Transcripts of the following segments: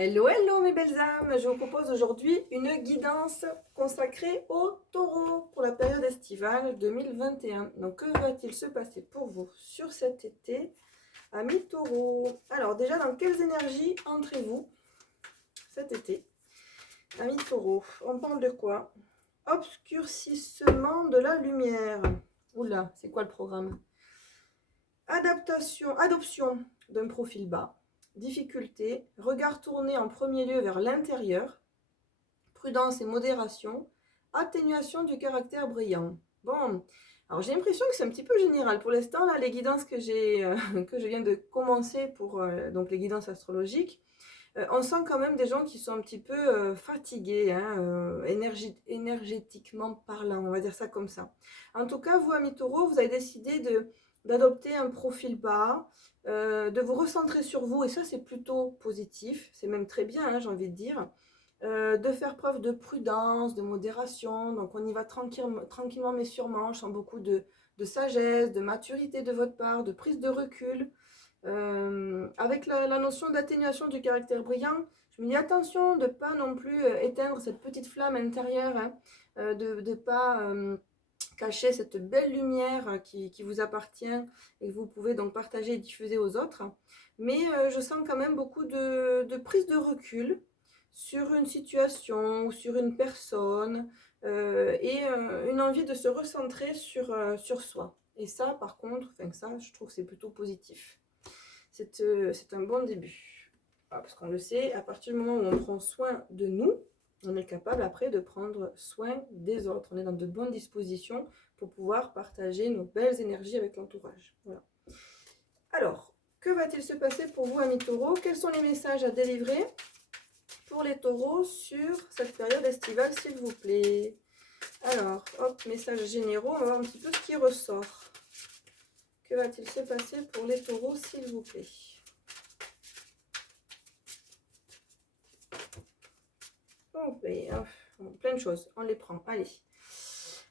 Hello, hello mes belles âmes, je vous propose aujourd'hui une guidance consacrée aux taureaux pour la période estivale 2021. Donc que va-t-il se passer pour vous sur cet été, amis taureaux? Alors déjà, dans quelles énergies entrez-vous cet été, amis taureaux? On parle de quoi? Obscurcissement de la lumière. Oula, c'est quoi le programme? Adoption d'un profil bas. Difficulté, regard tourné en premier lieu vers l'intérieur, prudence et modération, atténuation du caractère brillant. Bon, alors j'ai l'impression que c'est un petit peu général. Pour l'instant, là, les guidances que que je viens de commencer pour donc les guidances astrologiques, on sent quand même des gens qui sont un petit peu fatigués, hein, énergétiquement parlant, on va dire ça comme ça. En tout cas, vous, amis taureaux, vous avez décidé d'adopter un profil bas, de vous recentrer sur vous, et ça c'est plutôt positif, c'est même très bien, hein, j'ai envie de dire. De faire preuve de prudence, de modération, donc on y va tranquillement mais sûrement. Je sens beaucoup de sagesse, de maturité de votre part, de prise de recul. Avec la notion d'atténuation du caractère brillant, je me dis attention de ne pas non plus éteindre cette petite flamme intérieure, hein, de ne pas cacher cette belle lumière qui vous appartient et que vous pouvez donc partager et diffuser aux autres. Mais je sens quand même beaucoup de prise de recul sur une situation ou sur une personne et une envie de se recentrer sur soi. Et ça, par contre, enfin ça, je trouve que c'est plutôt positif. C'est un bon début. Parce qu'on le sait, à partir du moment où on prend soin de nous, on est capable après de prendre soin des autres. On est dans de bonnes dispositions pour pouvoir partager nos belles énergies avec l'entourage. Voilà. Alors, que va-t-il se passer pour vous, amis taureaux? Quels sont les messages à délivrer pour les taureaux sur cette période estivale, s'il vous plaît? Alors, hop, messages généraux, on va voir un petit peu ce qui ressort. Que va-t-il se passer pour les taureaux, s'il vous plaît? Oh, plein de choses, on les prend. Allez.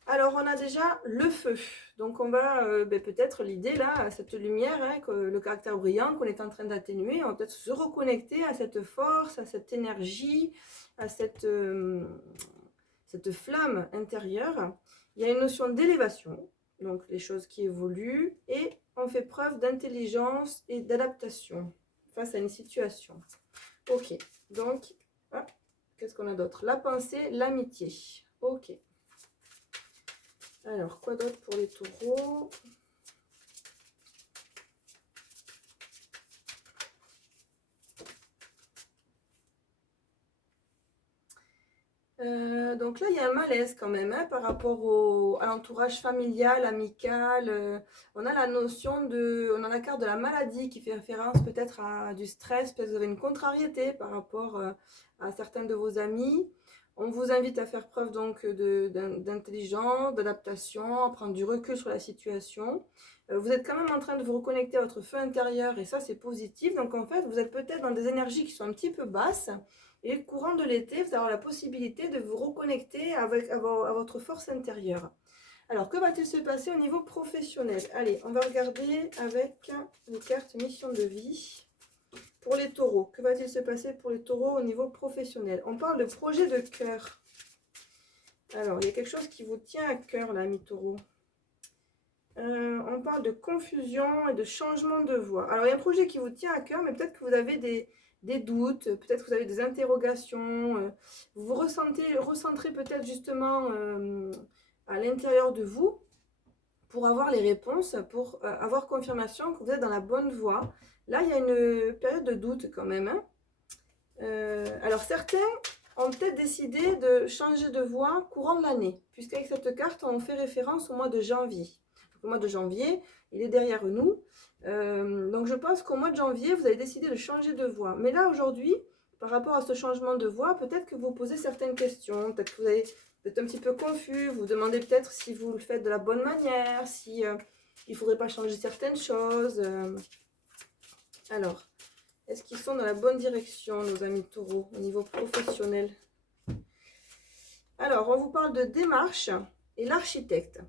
Alors, on a déjà le feu. Donc, on va peut-être l'idée là, cette lumière, hein, le caractère brillant qu'on est en train d'atténuer, on va peut-être se reconnecter à cette force, à cette énergie, à cette flamme intérieure. Il y a une notion d'élévation, donc les choses qui évoluent, et on fait preuve d'intelligence et d'adaptation face à une situation. Ok, donc, qu'est-ce qu'on a d'autre? La pensée, l'amitié. Ok. Alors, quoi d'autre pour les taureaux? Donc là, il y a un malaise quand même, hein, par rapport à l'entourage familial, amical. On a la notion on en a carte de la maladie qui fait référence peut-être à du stress, peut-être que vous avez une contrariété par rapport à certains de vos amis. On vous invite à faire preuve donc d'intelligence, d'adaptation, à prendre du recul sur la situation. Vous êtes quand même en train de vous reconnecter à votre feu intérieur et ça c'est positif. Donc en fait, vous êtes peut-être dans des énergies qui sont un petit peu basses. Et courant de l'été, vous avez la possibilité de vous reconnecter à votre force intérieure. Alors, que va-t-il se passer au niveau professionnel? Allez, on va regarder avec les cartes mission de vie. Pour les taureaux, que va-t-il se passer pour les taureaux au niveau professionnel? On parle de projet de cœur. Alors, il y a quelque chose qui vous tient à cœur, là, amis taureaux. On parle de confusion et de changement de voie. Alors, il y a un projet qui vous tient à cœur, mais peut-être que vous avez des doutes, peut-être que vous avez des interrogations. Vous vous recentrez peut-être justement à l'intérieur de vous pour avoir les réponses, pour avoir confirmation que vous êtes dans la bonne voie. Là, il y a une période de doute quand même, hein. Alors, certains ont peut-être décidé de changer de voie courant de l'année, puisqu'avec cette carte, on fait référence au mois de janvier. Le mois de janvier, il est derrière nous. Donc je pense qu'au mois de janvier, vous avez décidé de changer de voie. Mais là, aujourd'hui, par rapport à ce changement de voie, peut-être que vous posez certaines questions, peut-être que vous êtes un petit peu confus, vous vous demandez peut-être si vous le faites de la bonne manière, si il ne faudrait pas changer certaines choses. Alors, est-ce qu'ils sont dans la bonne direction, nos amis taureaux, au niveau professionnel? Alors, on vous parle de démarche et l'architecte.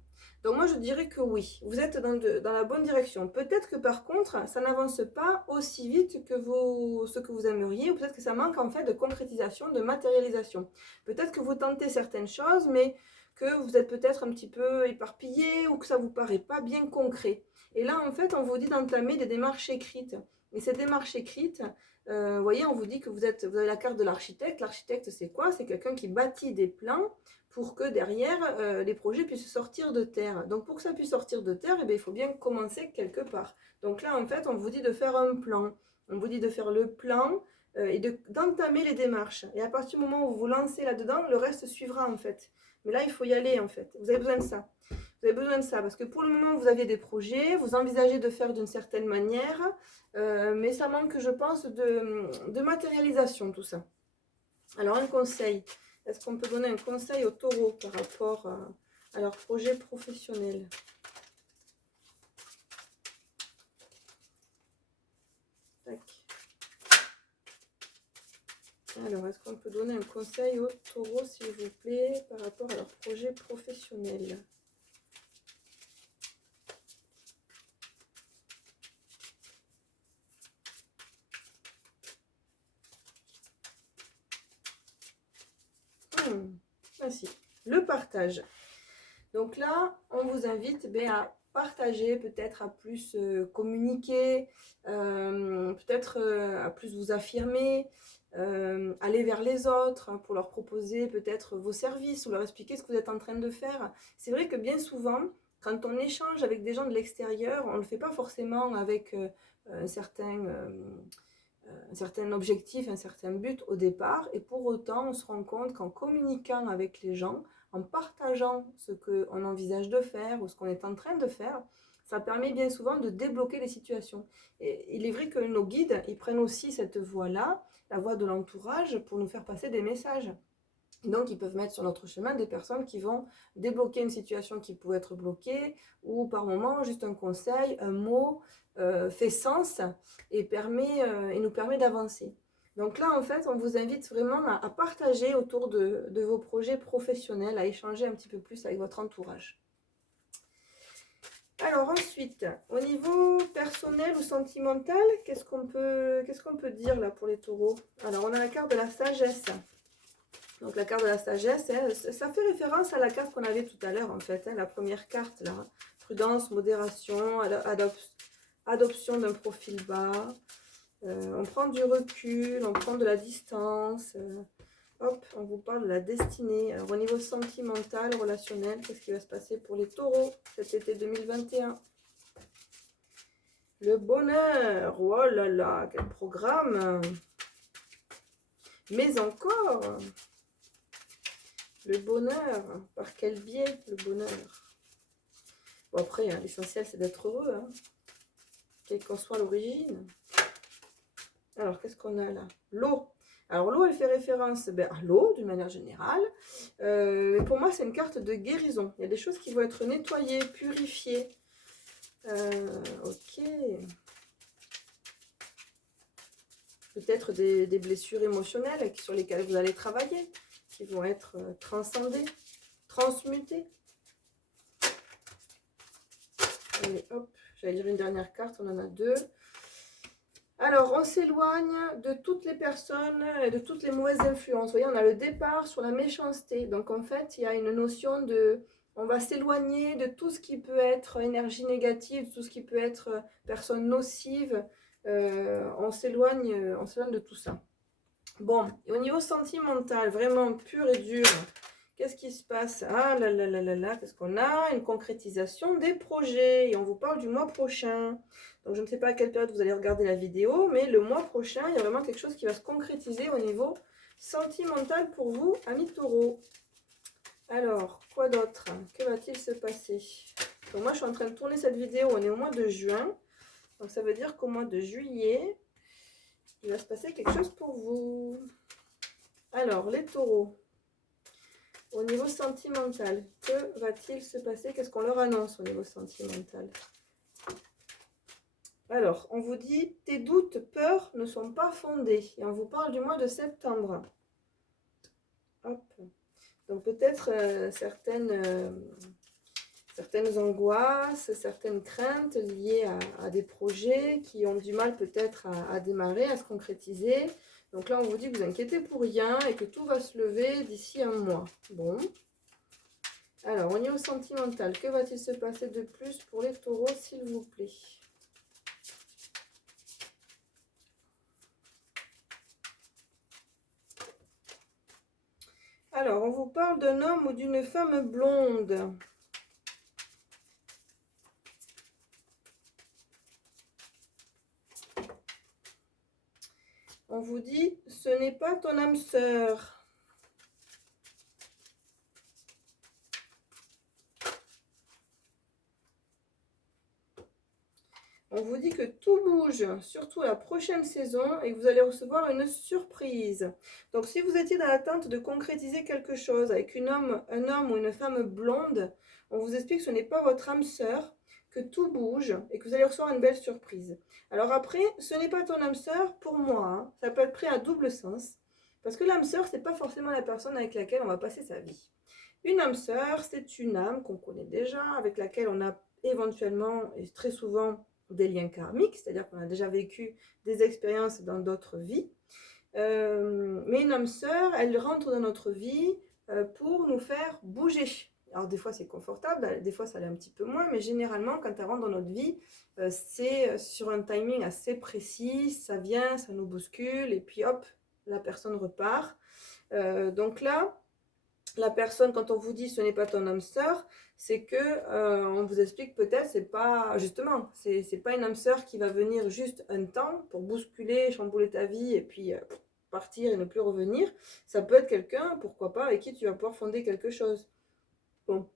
Donc moi, je dirais que oui, vous êtes dans la bonne direction. Peut-être que par contre, ça n'avance pas aussi vite que ce que vous aimeriez, ou peut-être que ça manque en fait de concrétisation, de matérialisation. Peut-être que vous tentez certaines choses, mais que vous êtes peut-être un petit peu éparpillé ou que ça vous paraît pas bien concret. Et là, en fait, on vous dit d'entamer des démarches écrites. Et ces démarches écrites, vous voyez, on vous dit que vous avez la carte de l'architecte. L'architecte, c'est quoi? C'est quelqu'un qui bâtit des plans pour que derrière, les projets puissent sortir de terre. Donc pour que ça puisse sortir de terre, eh bien, il faut bien commencer quelque part. Donc là, en fait, on vous dit de faire un plan. On vous dit de faire le plan et d'entamer les démarches. Et à partir du moment où vous vous lancez là-dedans, le reste suivra en fait. Mais là, il faut y aller en fait. Vous avez besoin de ça. Vous avez besoin de ça parce que pour le moment, vous avez des projets, vous envisagez de faire d'une certaine manière, mais ça manque, je pense, de matérialisation, tout ça. Alors, un conseil. Est-ce qu'on peut donner un conseil aux taureaux par rapport à leur projet professionnel? Tac. Alors, est-ce qu'on peut donner un conseil aux taureaux, s'il vous plaît, par rapport à leur projet professionnel? Ainsi, le partage. Donc là, on vous invite à partager, peut-être à plus communiquer, peut-être à plus vous affirmer, aller vers les autres pour leur proposer peut-être vos services ou leur expliquer ce que vous êtes en train de faire. C'est vrai que bien souvent, quand on échange avec des gens de l'extérieur, on ne le fait pas forcément avec un certain objectif, un certain but au départ, et pour autant on se rend compte qu'en communiquant avec les gens, en partageant ce qu'on envisage de faire ou ce qu'on est en train de faire, ça permet bien souvent de débloquer les situations. Et il est vrai que nos guides, ils prennent aussi cette voie-là, la voie de l'entourage, pour nous faire passer des messages. Et donc, ils peuvent mettre sur notre chemin des personnes qui vont débloquer une situation qui pouvait être bloquée, ou par moment, juste un conseil, un mot fait sens et, et nous permet d'avancer. Donc là, en fait, on vous invite vraiment à partager autour de vos projets professionnels, à échanger un petit peu plus avec votre entourage. Alors ensuite, au niveau personnel ou sentimental, qu'est-ce qu'on peut dire là pour les taureaux? Alors, on a la carte de la sagesse. Donc la carte de la sagesse, ça fait référence à la carte qu'on avait tout à l'heure en fait, la première carte là. Prudence, modération, adoption d'un profil bas. On prend du recul, on prend de la distance. Hop, on vous parle de la destinée. Alors au niveau sentimental, relationnel, qu'est-ce qui va se passer pour les taureaux cet été 2021? Le bonheur, oh là là, quel programme! Mais encore, le bonheur, par quel biais le bonheur? Bon après, hein, l'essentiel c'est d'être heureux, hein, quelle qu'en soit l'origine. Alors, qu'est-ce qu'on a là? L'eau. Alors, l'eau, elle fait référence à l'eau, d'une manière générale. Pour moi, c'est une carte de guérison. Il y a des choses qui vont être nettoyées, purifiées. Ok. Peut-être des blessures émotionnelles sur lesquelles vous allez travailler, qui vont être transcendées, transmutées. Allez, hop, j'allais dire une dernière carte, on en a deux. Alors, on s'éloigne de toutes les personnes et de toutes les mauvaises influences. Vous voyez, on a le départ sur la méchanceté. Donc, en fait, il y a une notion de... On va s'éloigner de tout ce qui peut être énergie négative, tout ce qui peut être personne nocive. On s'éloigne de tout ça. Bon, et au niveau sentimental, vraiment pur et dur, qu'est-ce qui se passe? Ah là là là là là, qu'est-ce qu'on a? Une concrétisation des projets. Et on vous parle du mois prochain. Donc, je ne sais pas à quelle période vous allez regarder la vidéo, mais le mois prochain, il y a vraiment quelque chose qui va se concrétiser au niveau sentimental pour vous, amis taureaux. Alors, quoi d'autre? Que va-t-il se passer? Donc, moi, je suis en train de tourner cette vidéo, on est au mois de juin. Donc, ça veut dire qu'au mois de juillet, il va se passer quelque chose pour vous. Alors, les taureaux. Au niveau sentimental, que va-t-il se passer? Qu'est-ce qu'on leur annonce au niveau sentimental? Alors, on vous dit, tes doutes, peurs ne sont pas fondés. Et on vous parle du mois de septembre. Hop. Donc peut-être certaines certaines angoisses, certaines craintes liées à des projets qui ont du mal peut-être à démarrer, à se concrétiser. Donc là, on vous dit que vous inquiétez pour rien et que tout va se lever d'ici un mois. Bon. Alors, au niveau sentimental, que va-t-il se passer de plus pour les taureaux, s'il vous plaît? Alors, on vous parle d'un homme ou d'une femme blonde. On vous dit, ce n'est pas ton âme sœur. On vous dit que tout bouge, surtout la prochaine saison, et que vous allez recevoir une surprise. Donc, si vous étiez dans l'attente de concrétiser quelque chose avec un homme ou une femme blonde, on vous explique que ce n'est pas votre âme sœur, que tout bouge et que vous allez recevoir une belle surprise. Alors après, ce n'est pas ton âme sœur, pour moi, hein, ça peut être pris à double sens. Parce que l'âme sœur, ce n'est pas forcément la personne avec laquelle on va passer sa vie. Une âme sœur, c'est une âme qu'on connaît déjà, avec laquelle on a éventuellement et très souvent des liens karmiques, c'est-à-dire qu'on a déjà vécu des expériences dans d'autres vies. Mais une âme sœur, elle rentre dans notre vie pour nous faire bouger. Alors des fois c'est confortable, des fois ça l'est un petit peu moins, mais généralement quand elle rentre dans notre vie, c'est sur un timing assez précis, ça vient, ça nous bouscule, et puis hop, la personne repart. Donc là, la personne, quand on vous dit ce n'est pas ton âme sœur, c'est que on vous explique peut-être, c'est pas justement, c'est pas une âme sœur qui va venir juste un temps pour bousculer, chambouler ta vie et puis partir et ne plus revenir. Ça peut être quelqu'un, pourquoi pas, avec qui tu vas pouvoir fonder quelque chose. Bon,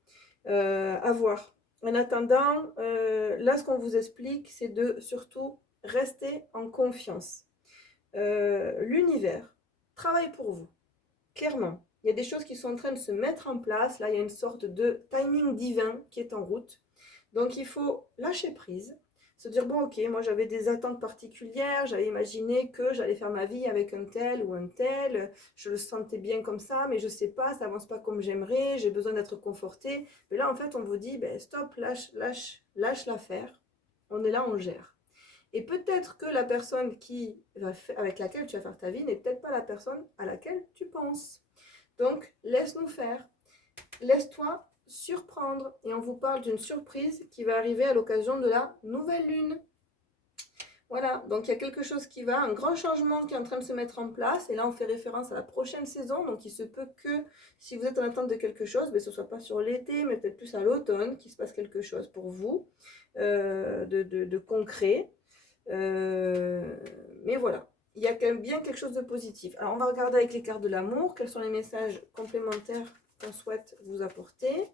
à voir. En attendant, là, ce qu'on vous explique, c'est de surtout rester en confiance. L'univers travaille pour vous, clairement. Il y a des choses qui sont en train de se mettre en place. Là, il y a une sorte de timing divin qui est en route. Donc, il faut lâcher prise, se dire, bon, ok, moi j'avais des attentes particulières, j'avais imaginé que j'allais faire ma vie avec un tel ou un tel, je le sentais bien comme ça, mais je sais pas, ça avance pas comme j'aimerais, j'ai besoin d'être confortée. Mais là, en fait, on vous dit, ben, stop, lâche l'affaire. On est là, on gère. Et peut-être que la personne avec laquelle tu vas faire ta vie n'est peut-être pas la personne à laquelle tu penses. Donc, laisse-nous faire. Laisse-toi surprendre. Et on vous parle d'une surprise qui va arriver à l'occasion de la nouvelle lune. Voilà, donc il y a quelque chose qui va, un grand changement qui est en train de se mettre en place. Et là, on fait référence à la prochaine saison. Donc, il se peut que si vous êtes en attente de quelque chose, ce ne soit pas sur l'été, mais peut-être plus à l'automne, qu'il se passe quelque chose pour vous de concret. Mais voilà, il y a quand même bien quelque chose de positif. Alors, on va regarder avec les cartes de l'amour, quels sont les messages complémentaires qu'on souhaite vous apporter.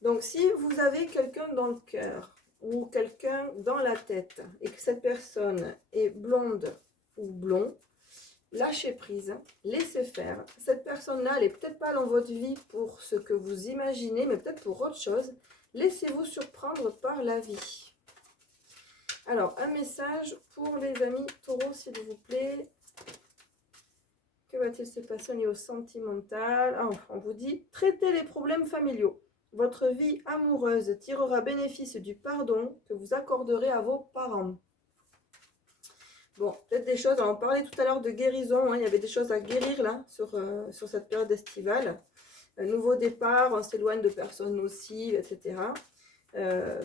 Donc, si vous avez quelqu'un dans le cœur ou quelqu'un dans la tête et que cette personne est blonde ou blond, lâchez prise, laissez faire. Cette personne-là, elle n'est peut-être pas dans votre vie pour ce que vous imaginez, mais peut-être pour autre chose. Laissez-vous surprendre par la vie. Alors, un message pour les amis taureaux, s'il vous plaît. Que va-t-il se passer au niveau sentimental? On vous dit, traitez les problèmes familiaux. Votre vie amoureuse tirera bénéfice du pardon que vous accorderez à vos parents. Bon, peut-être des choses, on parlait tout à l'heure de guérison, hein, il y avait des choses à guérir là, sur cette période estivale. Un nouveau départ, on s'éloigne de personnes nocives, etc.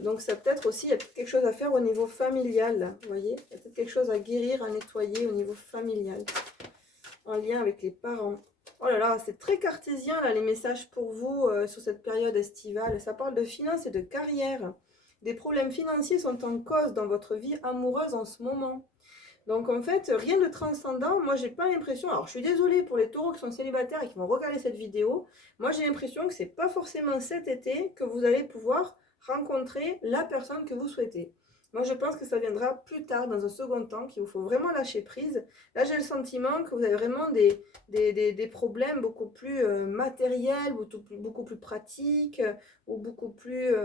Donc ça peut-être aussi, il y a peut-être quelque chose à faire au niveau familial, vous voyez, il y a peut-être quelque chose à guérir, à nettoyer au niveau familial, en lien avec les parents. Oh là là, c'est très cartésien là les messages pour vous sur cette période estivale. Ça parle de finances et de carrière. Des problèmes financiers sont en cause dans votre vie amoureuse en ce moment. Donc en fait, rien de transcendant. Moi, j'ai pas l'impression. Alors, je suis désolée pour les taureaux qui sont célibataires et qui vont regarder cette vidéo. Moi, j'ai l'impression que c'est pas forcément cet été que vous allez pouvoir rencontrer la personne que vous souhaitez. Moi, je pense que ça viendra plus tard, dans un second temps, qu'il vous faut vraiment lâcher prise. Là, j'ai le sentiment que vous avez vraiment des problèmes beaucoup plus matériels, beaucoup plus pratiques, ou beaucoup plus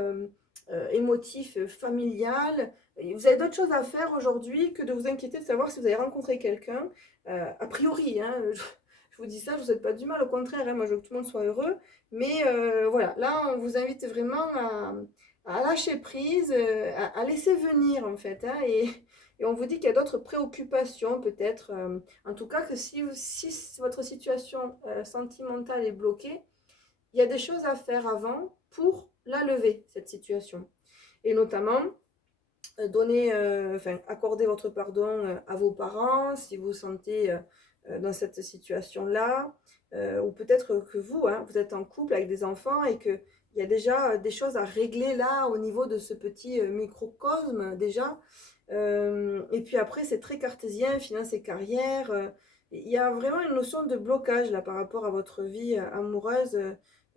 émotifs, familial. Vous avez d'autres choses à faire aujourd'hui que de vous inquiéter de savoir si vous allez rencontrer quelqu'un. A priori, hein, je vous dis ça, je vous souhaite pas du mal, au contraire, hein, moi je veux que tout le monde soit heureux. Mais voilà, là on vous invite vraiment à lâcher prise, à laisser venir en fait. Hein, et on vous dit qu'il y a d'autres préoccupations peut-être. En tout cas que si votre situation sentimentale est bloquée, il y a des choses à faire avant pour la lever, cette situation. Et notamment, accorder votre pardon à vos parents si vous vous sentez dans cette situation-là. Ou peut-être que vous, hein, vous êtes en couple avec des enfants et qu'il y a déjà des choses à régler là au niveau de ce petit microcosme déjà. Et puis après, c'est très cartésien, finances et carrière. Il y a vraiment une notion de blocage là par rapport à votre vie amoureuse,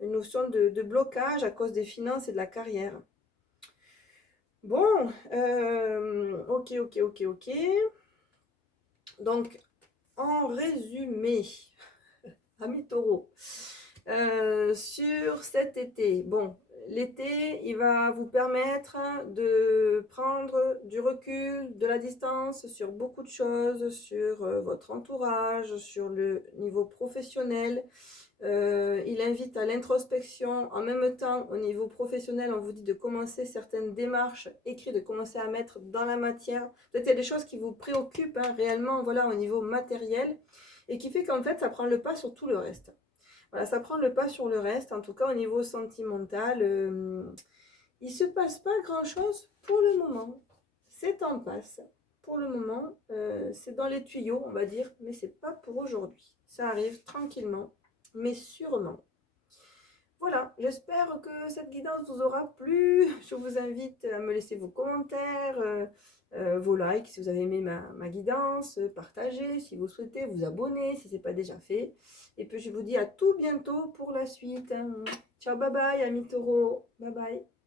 une notion de blocage à cause des finances et de la carrière. Bon, ok, ok, ok, ok. Donc, en résumé, amis taureaux, sur cet été, bon, l'été, il va vous permettre de prendre du recul, de la distance sur beaucoup de choses, sur votre entourage, sur le niveau professionnel. Il invite à l'introspection. En même temps, au niveau professionnel, on vous dit de commencer certaines démarches écrites, de commencer à mettre dans la matière. Peut-être il y a des choses qui vous préoccupent hein, réellement voilà, au niveau matériel et qui fait qu'en fait, ça prend le pas sur tout le reste. Voilà, ça prend le pas sur le reste, en tout cas au niveau sentimental. Il ne se passe pas grand-chose pour le moment. C'est en passe. Pour le moment, c'est dans les tuyaux, on va dire, mais c'est pas pour aujourd'hui. Ça arrive tranquillement mais sûrement. Voilà, j'espère que cette guidance vous aura plu. Je vous invite à me laisser vos commentaires, vos likes si vous avez aimé ma guidance, partagez si vous souhaitez, vous abonner si ce n'est pas déjà fait. Et puis je vous dis à tout bientôt pour la suite. Ciao, bye bye, amis taureaux. Bye bye.